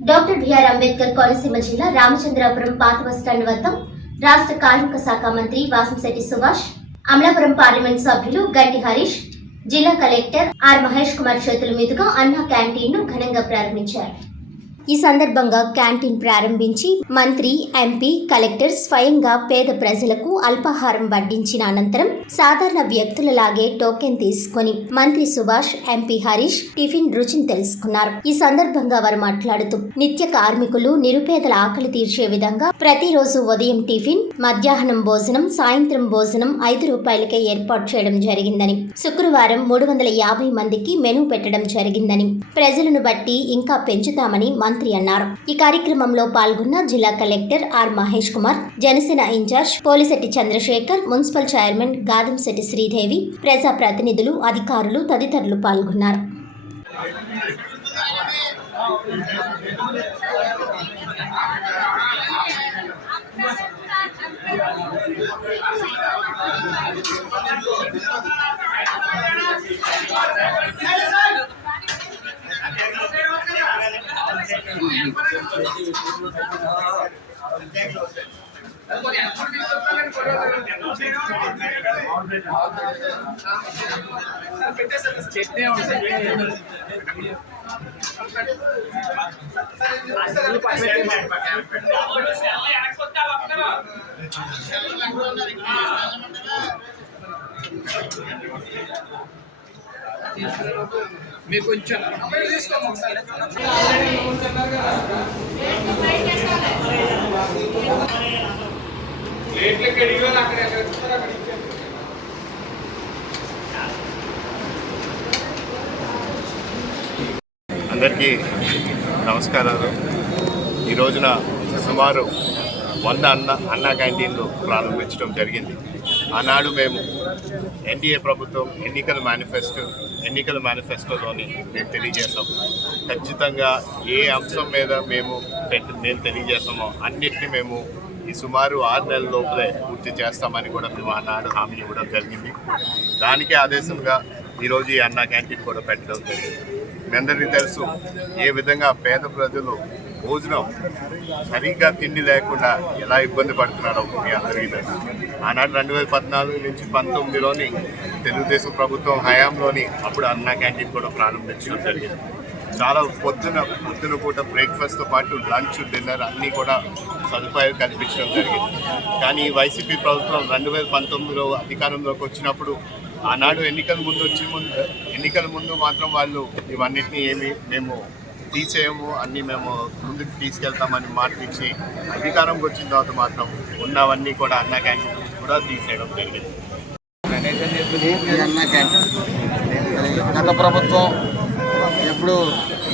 Doctor BR Ambedkar Konaseema జిల్లా రామచంద్రాపురం పాత bus stand వద్ద రాష్ట్ర కార్మిక శాఖ మంత్రి వాసంశెట్టి సుభాష్ అమలాపురం పార్లమెంట్ సభ్యులు గంటి హరీష్ జిల్లా కలెక్టర్ ఆర్ మహేష్ కుమార్ చేతుల మీదుగా అన్న క్యాంటీన్ను ఘనంగా ప్రారంభించారు. ఈ సందర్భంగా క్యాంటీన్ ప్రారంభించి మంత్రి ఎంపీ కలెక్టర్ స్వయంగా పేద ప్రజలకు అల్పాహారం వడ్డించిన అనంతరం సాధారణ వ్యక్తులలాగే టోకెన్ తీసుకొని మంత్రి సుభాష్ ఎంపీ హరీష్ టిఫిన్ రుచిని తెలుసుకున్నారు. ఈ సందర్భంగా వారు మాట్లాడుతూ నిత్య కార్మికులు నిరుపేదల ఆకలి తీర్చే విధంగా ప్రతిరోజు ఉదయం టిఫిన్ మధ్యాహ్నం భోజనం సాయంత్రం భోజనం ఐదు రూపాయలకే ఏర్పాటు చేయడం జరిగిందని శుక్రవారం మూడు వందల యాభై మందికి మెనూ పెట్టడం జరిగిందని ప్రజలను బట్టి ఇంకా పెంచుతామని మంత్రి అన్నారు. ఈ కార్యక్రమంలో పాల్గొన్న జిల్లా collector R Mahesh Kumar Janasena incharge Polisetty Chandrasekhar municipal chairman Gadamsetty Sridevi ప్రజా ప్రతినిధులు అధికారులు తదితరులు పాల్గొన్నారు. మీరు కొంచెం ప్లేట్లు అక్కడ ఎక్కడ అక్కడ అందరికీ నమస్కారాలు. ఈ రోజున సుమారు వంద అన్న అన్న క్యాంటీన్లు ప్రారంభించడం జరిగింది. ఆనాడు మేము ఎన్డీఏ ప్రభుత్వం ఎన్నికల మేనిఫెస్టో ఎన్నికల మేనిఫెస్టోలోని మేము తెలియజేస్తాం ఖచ్చితంగా ఏ అంశం మీద మేము పెట్టి మేము తెలియజేస్తామో అన్నిటినీ మేము ఈ సుమారు ఆరు నెలల లోపలే పూర్తి చేస్తామని కూడా మేము ఆనాడు హామీ ఇవ్వడం జరిగింది. దానికే ఆదేశంగా ఈరోజు ఈ అన్న క్యాంటీన్ కూడా పెట్టడం జరిగింది. మీ అందరికీ తెలుసు ఏ విధంగా పేద ప్రజలు భోజనం సరిగ్గా తిండి లేకుండా ఎలా ఇబ్బంది పడుతున్నారో మీ అందరికీ తెలుసు. ఆనాడు రెండు వేల పద్నాలుగు నుంచి పంతొమ్మిదిలోని తెలుగుదేశం ప్రభుత్వం హయాంలోని అప్పుడు అన్నా క్యాంటీన్ కూడా ప్రారంభించడం జరిగింది. చాలా పొద్దున పొద్దున పూట బ్రేక్ఫాస్ట్తో పాటు లంచ్ డిన్నర్ అన్నీ కూడా సదుపాయాలు కల్పించడం జరిగింది. కానీ వైసీపీ ప్రభుత్వం రెండు వేల పంతొమ్మిదిలో అధికారంలోకి వచ్చినప్పుడు ఆనాడు ఎన్నికల ముందు వచ్చి ముందు ఎన్నికల ముందు మాత్రం వాళ్ళు ఇవన్నిటిని ఏమి మేము తీసేయము అన్నీ మేము ముందుకు తీసుకెళ్తామని మాట అధికారంకి వచ్చిన తర్వాత మాత్రం ఉన్నవన్నీ కూడా అన్న క్యాంటీన్ కూడా తీసేయడం జరిగింది. అన్న క్యాంటీన్ గత ప్రభుత్వం ఎప్పుడు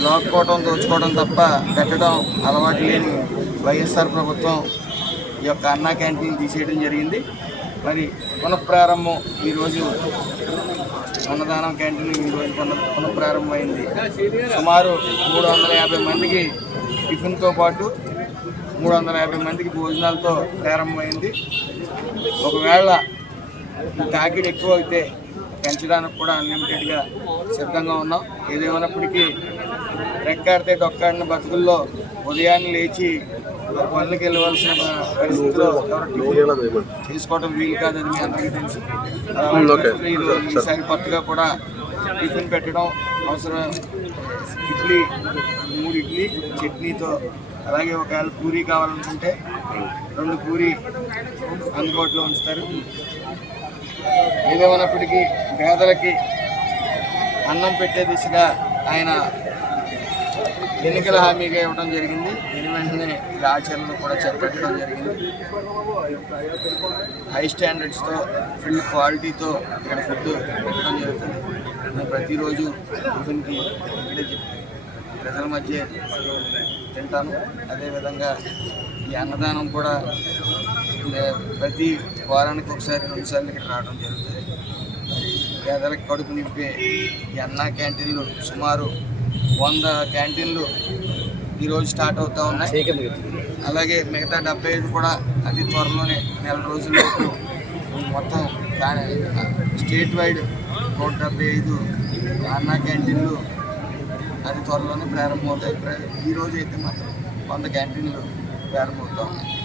లాక్కోవడం దోచుకోవడం తప్ప పెట్టడం అలవాటు లేని వైఎస్ఆర్ ప్రభుత్వం ఈ యొక్క అన్నా క్యాంటీన్ తీసేయడం జరిగింది. మరి పునఃప్రారంభం ఈరోజు అన్నదానం క్యాంటీన్ ఈరోజు పునః పునఃప్రారంభమైంది. సుమారు మూడు వందల యాభై మందికి టిఫిన్తో పాటు మూడు వందల యాభై మందికి భోజనాలతో ప్రారంభమైంది. ఒకవేళ తాకిడి ఎక్కువ అయితే పెంచడానికి కూడా అన్లిమిటెడ్గా సిద్ధంగా ఉన్నాం. ఏదేమైనప్పటికీ రెక్కాడితే డొక్కాడిన బతుకుల్లో ఉదయాన్నే లేచి పనులకు వెళ్ళవలసిన పరిస్థితిలో చేసుకోవడం వీలు కాదని మీ అందరికీ తెలుసు. ఈరోజు ఈసారి కొత్తగా కూడా టిఫిన్ పెట్టడం అవసరం. ఇడ్లీ మూడు ఇడ్లీ చట్నీతో అలాగే ఒకవేళ పూరీ కావాలనుకుంటే రెండు పూరీ అందుబాటులో ఉంచుతారు. ఏదేమైనప్పటికీ పేదలకి అన్నం పెట్టే దిశగా ఆయన ఎన్నికల హామీగా ఇవ్వడం జరిగింది. దీని వెంటనే ఇది ఆచరణను కూడా చేపట్టడం జరిగింది. హై స్టాండర్డ్స్తో ఫుడ్ క్వాలిటీతో ఇక్కడ ఫుడ్ పెట్టడం జరుగుతుంది. నేను ప్రతిరోజు టిఫిన్కి ఇక్కడే ప్రజల మధ్య తింటాను. అదేవిధంగా ఈ అన్నదానం కూడా ప్రతి వారానికి ఒకసారి రెండుసార్లు ఇక్కడ రావడం జరుగుతుంది. పేదలకు కడుపు నింపే ఈ అన్నా క్యాంటీన్లు సుమారు వంద క్యాంటీన్లు ఈరోజు స్టార్ట్ అవుతూ ఉన్నాయి. అలాగే మిగతా డెబ్బై ఐదు కూడా అతి త్వరలోనే నెల రోజుల్లోపు మొత్తం స్టేట్ వైడ్ నూట డెబ్బై ఐదు అన్నా క్యాంటీన్లు అది త్వరలోనే ప్రారంభమవుతాయి. ప్ర- ఈ రోజు అయితే మాత్రం వంద క్యాంటీన్లు ప్రారంభమవుతా ఉన్నాయి.